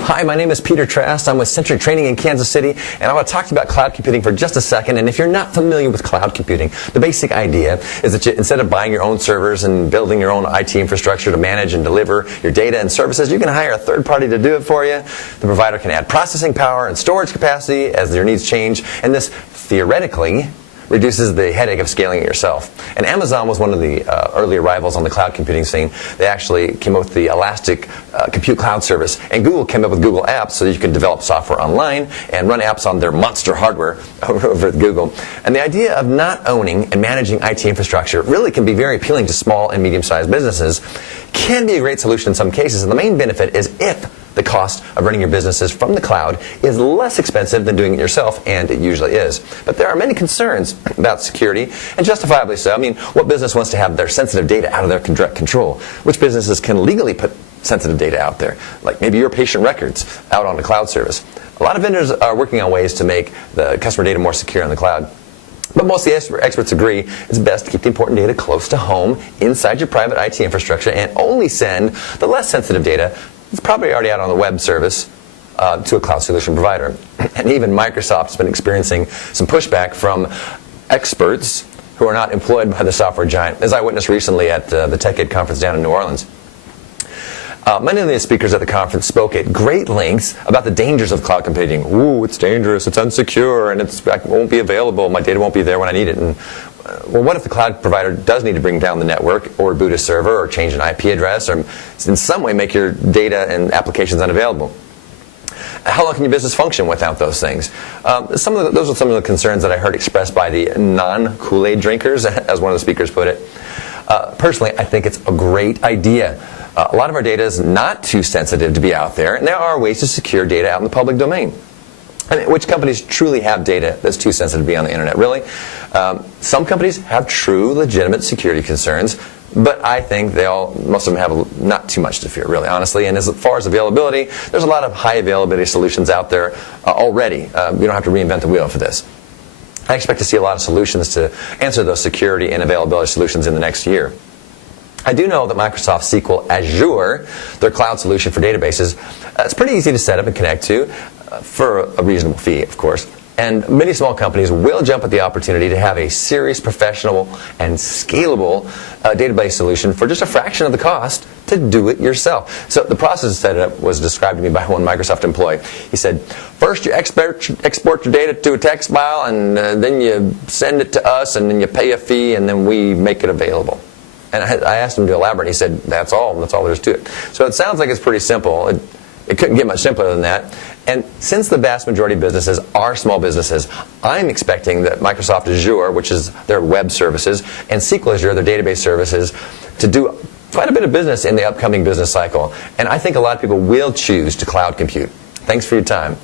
Hi, my name is Peter Trask. I'm with Centriq Training in Kansas City, and I want to talk to you about cloud computing for just a second. And if you're not familiar with cloud computing, the basic idea is that instead of buying your own servers and building your own IT infrastructure to manage and deliver your data and services, you can hire a third party to do it for you. The provider can add processing power and storage capacity as their needs change, and this theoretically reduces the headache of scaling it yourself. And Amazon was one of the early arrivals on the cloud computing scene. They actually came up with the Elastic Compute Cloud Service, and Google came up with Google Apps so that you can develop software online and run apps on their monster hardware over at Google. And the idea of not owning and managing IT infrastructure really can be very appealing to small and medium-sized businesses. Can be a great solution in some cases, and the main benefit is if the cost of running your businesses from the cloud is less expensive than doing it yourself, and it usually is. But there are many concerns about security, and justifiably so. I mean, what business wants to have their sensitive data out of their direct control? Which businesses can legally put sensitive data out there? Like maybe your patient records out on the cloud service. A lot of vendors are working on ways to make the customer data more secure on the cloud. But most of the experts agree it's best to keep the important data close to home, inside your private IT infrastructure, and only send the less sensitive data. It's probably already out on the web service to a cloud solution provider. And even Microsoft's been experiencing some pushback from experts who are not employed by the software giant, as I witnessed recently at the TechEd conference down in New Orleans. Many of the speakers at the conference spoke at great lengths about the dangers of cloud computing. Ooh, it's dangerous, it's unsecure, and it won't be available, my data won't be there when I need it. And well, what if the cloud provider does need to bring down the network, or boot a server, or change an IP address, or in some way make your data and applications unavailable? How long can your business function without those things? Those are some of the concerns that I heard expressed by the non-Kool-Aid drinkers, as one of the speakers put it. Personally, I think it's a great idea. A lot of our data is not too sensitive to be out there, and there are ways to secure data out in the public domain. I mean, which companies truly have data that's too sensitive to be on the internet? Really? Some companies have true, legitimate security concerns, but I think most of them have not too much to fear, really, honestly. And as far as availability, there's a lot of high availability solutions out there already. You don't have to reinvent the wheel for this. I expect to see a lot of solutions to answer those security and availability solutions in the next year. I do know that Microsoft SQL Azure, their cloud solution for databases, it's pretty easy to set up and connect to for a reasonable fee, of course. And many small companies will jump at the opportunity to have a serious, professional, and scalable database solution for just a fraction of the cost to do it yourself. So the process of setting it up was described to me by one Microsoft employee. He said, first you export your data to a text file, and then you send it to us, and then you pay a fee, and then we make it available. And I asked him to elaborate, and he said, that's all there is to it. So it sounds like it's pretty simple. It couldn't get much simpler than that. And since the vast majority of businesses are small businesses, I'm expecting that Microsoft Azure, which is their web services, and SQL Azure, their database services, to do quite a bit of business in the upcoming business cycle. And I think a lot of people will choose to cloud compute. Thanks for your time.